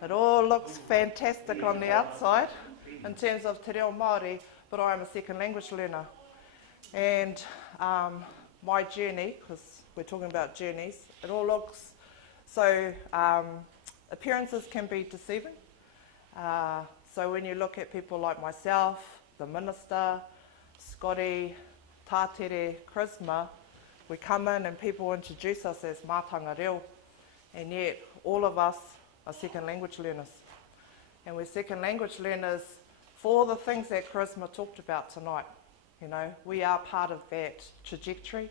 It all looks fantastic on the outside in terms of te reo Māori, but I'm a second language learner. And my journey, because we're talking about journeys, it all looks so, appearances can be deceiving. So when you look at people like myself, the minister, Scotty, Tātere, Charisma, we come in and people introduce us as mātanga reo, and yet all of us are second language learners. And we're second language learners for the things that Charisma talked about tonight. You know, we are part of that trajectory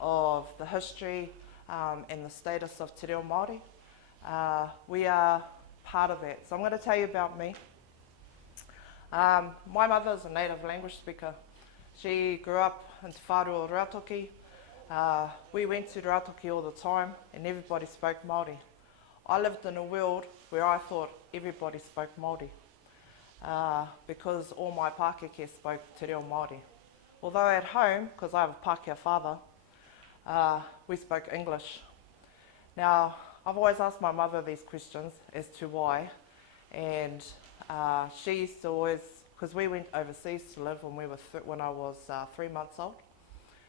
of the history and the status of te reo Māori. We are part of that. So I'm going to tell you about me. My mother is a native language speaker. She grew up in Te Whārua Rautoki. We went to Rautoki all the time and everybody spoke Māori. I lived in a world where I thought everybody spoke Māori because all my Pākeke spoke te reo Māori. Although at home, because I have a Pākehā father, we spoke English. Now, I've always asked my mother these questions as to why, and she used to always, because we went overseas to live when I was 3 months old,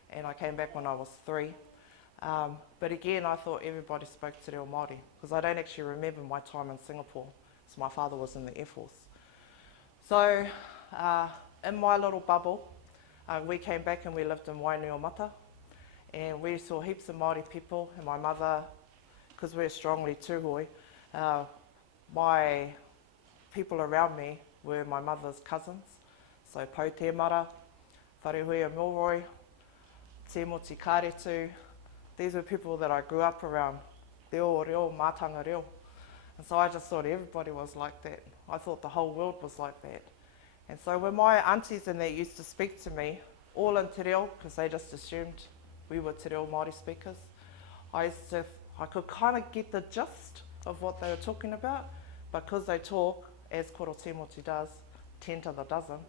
and I came back when I was 3. But again, I thought everybody spoke te reo Māori, because I don't actually remember my time in Singapore, so my father was in the Air Force. So, in my little bubble, we came back and we lived in Wainui-o-Mata, and we saw heaps of Māori people, and my mother, because we're strongly tūhoi, my people around me were my mother's cousins, so Pau Tēmara, Wharehuia Milroy, Tēmoti Kāretu. These were people that I grew up around, reo reo, mātanga reo. And so I just thought everybody was like that. I thought the whole world was like that. And so when my aunties and they used to speak to me, all in te reo, because they just assumed we were te reo Māori speakers, I could kind of get the gist of what they were talking about, but because they talk, as Koro Tēmoti does, 10 to the dozen,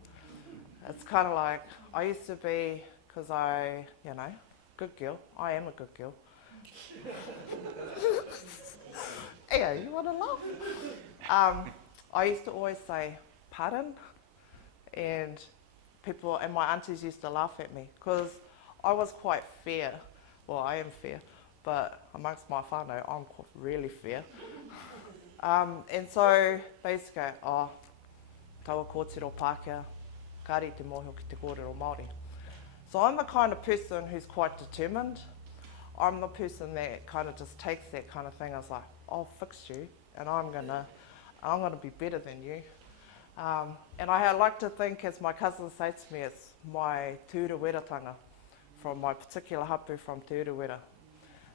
it's kind of like, I used to be, because I, you know, good girl, I am a good girl. Yeah, you want to laugh? I used to always say, pardon? And people, and my aunties used to laugh at me, because I was quite fair. Well, I am fair, but amongst my whānau, I'm really fair. And so they used to go, oh, taua kōtiro Pākehā, kāri te mōhio ki te kōrero Māori. So I'm the kind of person who's quite determined. I'm the person that kind of just takes that kind of thing. I was like, I'll fix you, and I'm gonna be better than you. And I like to think, as my cousins say to me, it's my te uruweratanga from my particular hapu from te uruwera.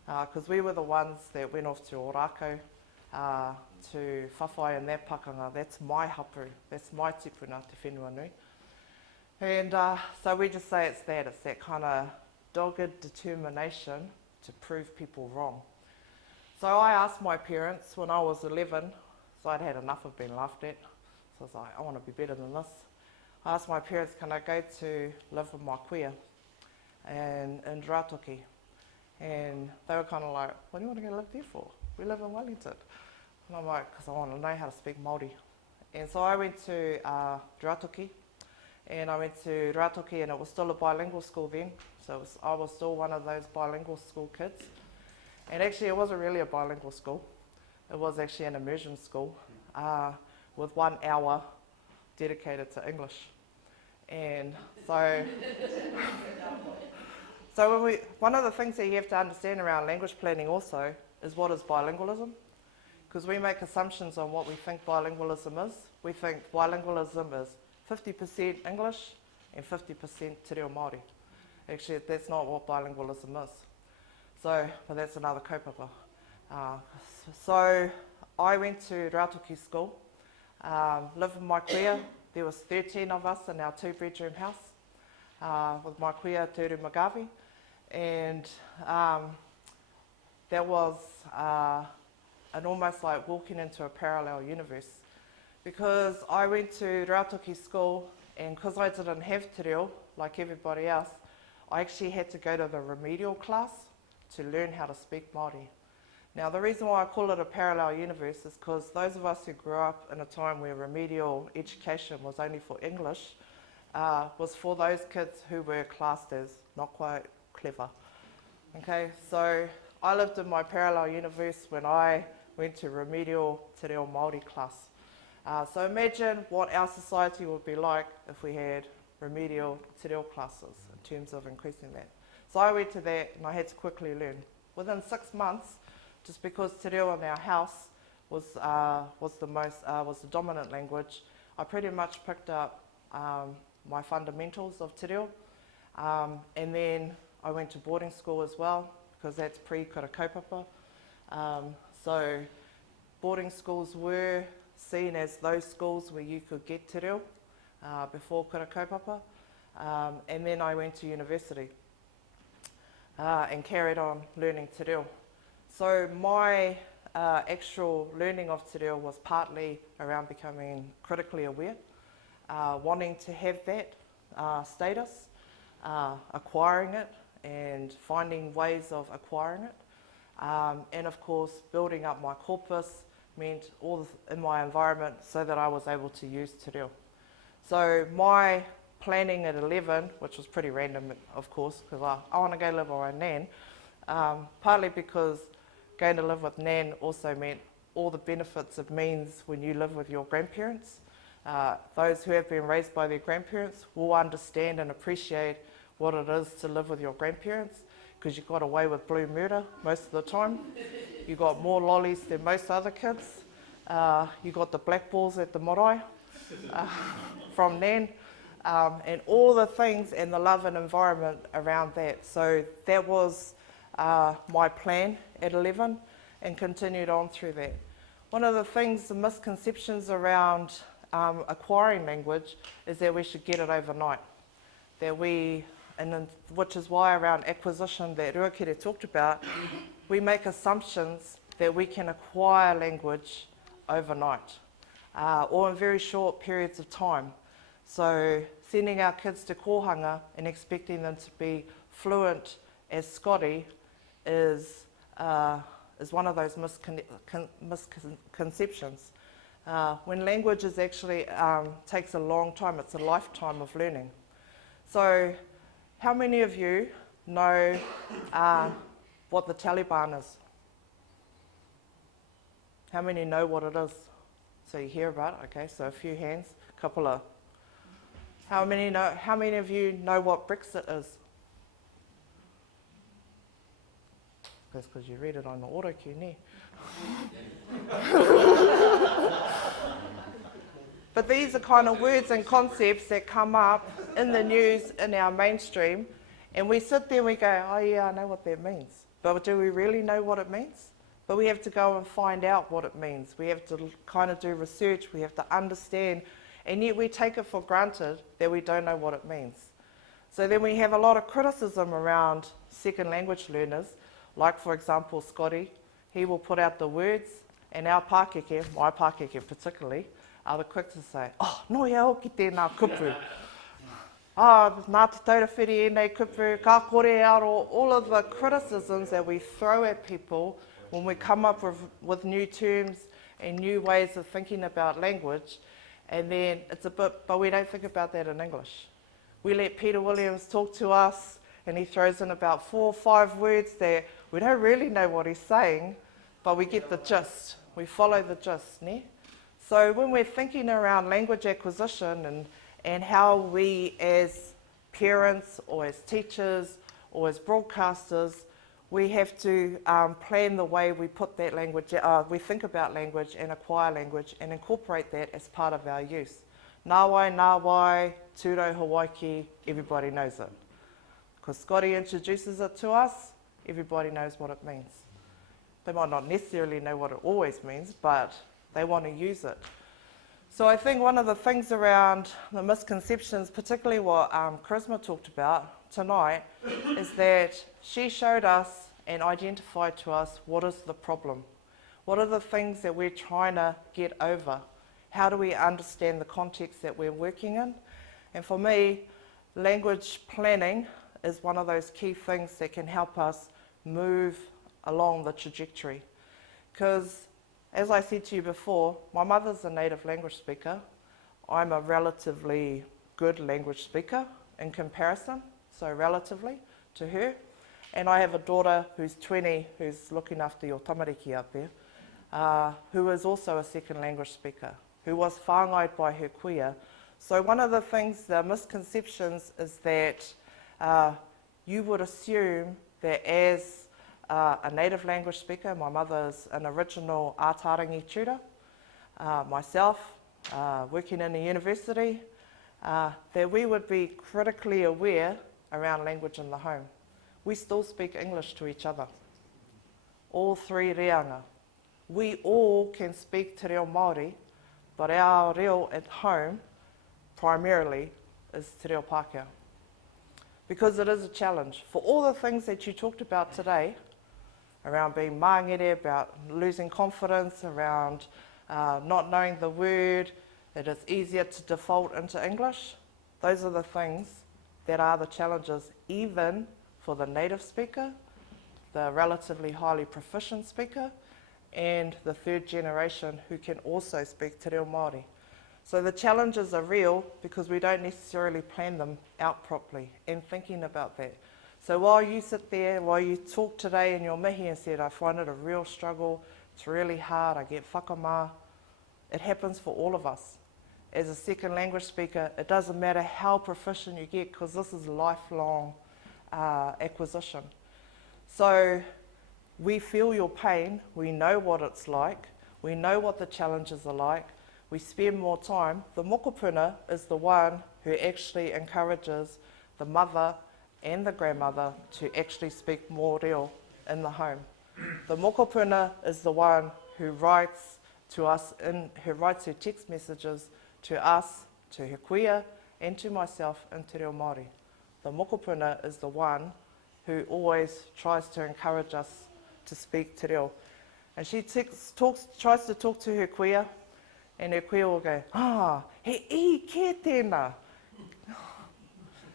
Because we were the ones that went off to Ōrākau, to whawhai in that pakanga. That's my hapu, that's my tipuna, te whenua nui. And so we just say it's that kind of dogged determination to prove people wrong. So I asked my parents when I was 11, so I'd had enough of being laughed at, so I was like, I want to be better than this. I asked my parents, can I go to live with my kuia in Rautoki? And they were kind of like, what do you want to go live there for? We live in Wellington. And I'm like, because I want to know how to speak Māori. And so I went to Rautoki, and I went to Rautoki, and it was still a bilingual school then, so I was still one of those bilingual school kids. And actually it wasn't really a bilingual school, it was actually an immersion school with 1 hour dedicated to English. And so, one of the things that you have to understand around language planning also is what is bilingualism. Because we make assumptions on what we think bilingualism is. We think bilingualism is 50% English and 50% te reo Māori. Actually, that's not what bilingualism is. So, but that's another kaupapa. So I went to Rautoki school, lived with my kuia. There was 13 of us in our 2-bedroom house with my kuia Turu Magavi. And that was an almost like walking into a parallel universe. Because I went to Rautoki school, and because I didn't have te reo like everybody else, I actually had to go to the remedial class to learn how to speak Māori. Now, the reason why I call it a parallel universe is because those of us who grew up in a time where remedial education was only for English was for those kids who were classed as not quite clever. Okay, so I lived in my parallel universe when I went to remedial te reo Māori class. So imagine what our society would be like if we had remedial te reo classes in terms of increasing that. So I went to that and I had to quickly learn. Within 6 months, just because te reo in our house was the dominant language, I pretty much picked up my fundamentals of te reo. And then I went to boarding school as well, because that's pre-kura kaupapa. So boarding schools were seen as those schools where you could get te reo before kura kaupapa. And then I went to university and carried on learning te reo. So my actual learning of te reo was partly around becoming critically aware, wanting to have that status, acquiring it, and finding ways of acquiring it. And of course, building up my corpus meant all in my environment so that I was able to use te reo. So my planning at 11, which was pretty random, of course, because I want to go live with my nan, partly because going to live with nan also meant all the benefits it means when you live with your grandparents. Those who have been raised by their grandparents will understand and appreciate what it is to live with your grandparents, because you got away with blue murder most of the time. You got more lollies than most other kids. You got the black balls at the marae from nan, and all the things and the love and environment around that. So that was my plan at 11 and continued on through that. One of the things, the misconceptions around acquiring language is that we should get it overnight. Which is why around acquisition that Ruakere talked about, we make assumptions that we can acquire language overnight or in very short periods of time. So sending our kids to kohanga and expecting them to be fluent as Scotty is one of those misconceptions. When language is actually takes a long time, it's a lifetime of learning. So how many of you know what the Taliban is? How many know what it is? So you hear about it, okay, so a few hands, a couple of. How many of you know what Brexit is? That's because you read it on the auto cue, ne? But these are kind of words and concepts that come up in the news, in our mainstream, and we sit there and we go, oh yeah, I know what that means. But do we really know what it means? But we have to go and find out what it means. We have to kind of do research, we have to understand, and yet we take it for granted that we don't know what it means. So then we have a lot of criticism around second language learners, like for example Scotty. He will put out the words, and our Pākeke, my Pākeke particularly, are the quick to say, oh, no ia hoki tēnā kupu. Nā te taurawhiri e nei kupu, ka kore aro, all of the criticisms that we throw at people when we come up with new terms and new ways of thinking about language, and then it's a bit, but we don't think about that in English. We let Peter Williams talk to us, and he throws in about 4 or 5 words that we don't really know what he's saying, but we get the gist. We follow the gist, ne? So when we're thinking around language acquisition and how we as parents or as teachers or as broadcasters, we have to plan the way we put that language, we think about language and acquire language and incorporate that as part of our use. Nāwai, tūrau Hawaii, everybody knows it. Because Scotty introduces it to us, everybody knows what it means. They might not necessarily know what it always means, but they want to use it. So I think one of the things around the misconceptions, particularly what Charisma talked about tonight, is that she showed us and identified to us what is the problem. What are the things that we're trying to get over? How do we understand the context that we're working in? And for me, language planning is one of those key things that can help us move along the trajectory. Because, as I said to you before, my mother's a native language speaker. I'm a relatively good language speaker in comparison, so relatively to her. And I have a daughter who's 20, who's looking after your tamariki out there, who is also a second language speaker, who was whāngai by her kuia. So one of the things, the misconceptions, is that you would assume that as a native language speaker, my mother is an original ātarangi tutor, myself, working in a university, that we would be critically aware around language in the home. We still speak English to each other, all three reanga. We all can speak te reo Māori, but our reo at home primarily is te reo Pākehā. Because it is a challenge. For all the things that you talked about today, around being māngere, about losing confidence, around not knowing the word, it is easier to default into English. Those are the things that are the challenges, even for the native speaker, the relatively highly proficient speaker, and the third generation who can also speak te reo Māori. So the challenges are real because we don't necessarily plan them out properly and thinking about that. So while you sit there, while you talk today in your mihi and said, I find it a real struggle, it's really hard, I get whakamā, it happens for all of us. As a second language speaker, it doesn't matter how proficient you get because this is lifelong acquisition. So we feel your pain, we know what it's like, we know what the challenges are like, we spend more time. The mokopuna is the one who actually encourages the mother and the grandmother to actually speak more reo in the home. The mokopuna is the one who writes to us, who writes her text messages to us, to her kuia, and to myself in te reo Māori. The mokopuna is the one who always tries to encourage us to speak te reo. And she tries to talk to her kuia, and her kuia will go, he I ke tēnā.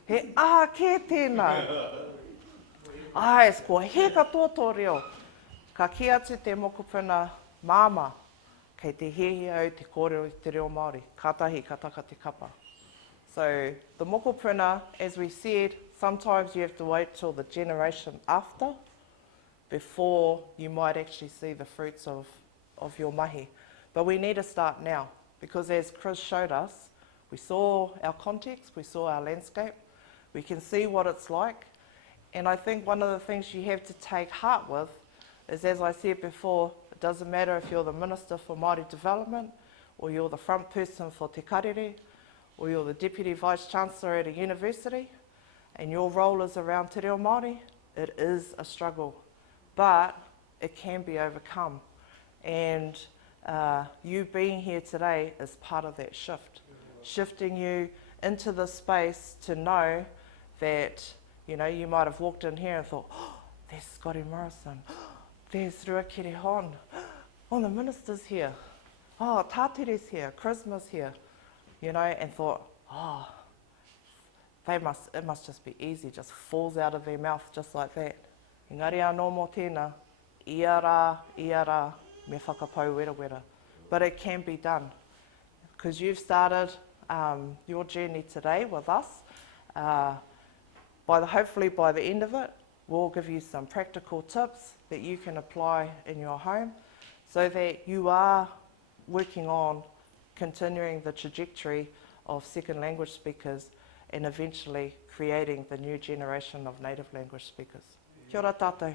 He ke tēnā. Ai, sko, he ka tōtō reo. Ka ki atu te mokopuna māma, kei te hehi au te kōrero i te reo Māori. Katahi, ka taka te kapa. So the mokopuna, as we said, sometimes you have to wait till the generation after before you might actually see the fruits of your mahi. But we need to start now because as Chris showed us, we saw our context, we saw our landscape, we can see what it's like. And I think one of the things you have to take heart with is, as I said before, it doesn't matter if you're the Minister for Māori Development or you're the front person for Te Karere or you're the Deputy Vice-Chancellor at a university and your role is around te reo Māori, it is a struggle, but it can be overcome. And you being here today is part of that shift, shifting you into the space to know that, you know, you might have walked in here and thought, oh, there's Scotty Morrison, there's Ruakere Hon, oh, the minister's here, oh, Tātere's here, Charisma's here, you know, and thought, oh, it must just be easy, just falls out of their mouth just like that. Engari anō mō tēnā, ia rā, me whakapau wera wera. But it can be done, because you've started your journey today with us. Hopefully by the end of it, we'll give you some practical tips that you can apply in your home so that you are working on continuing the trajectory of second language speakers and eventually creating the new generation of native language speakers. Kia ora tātou.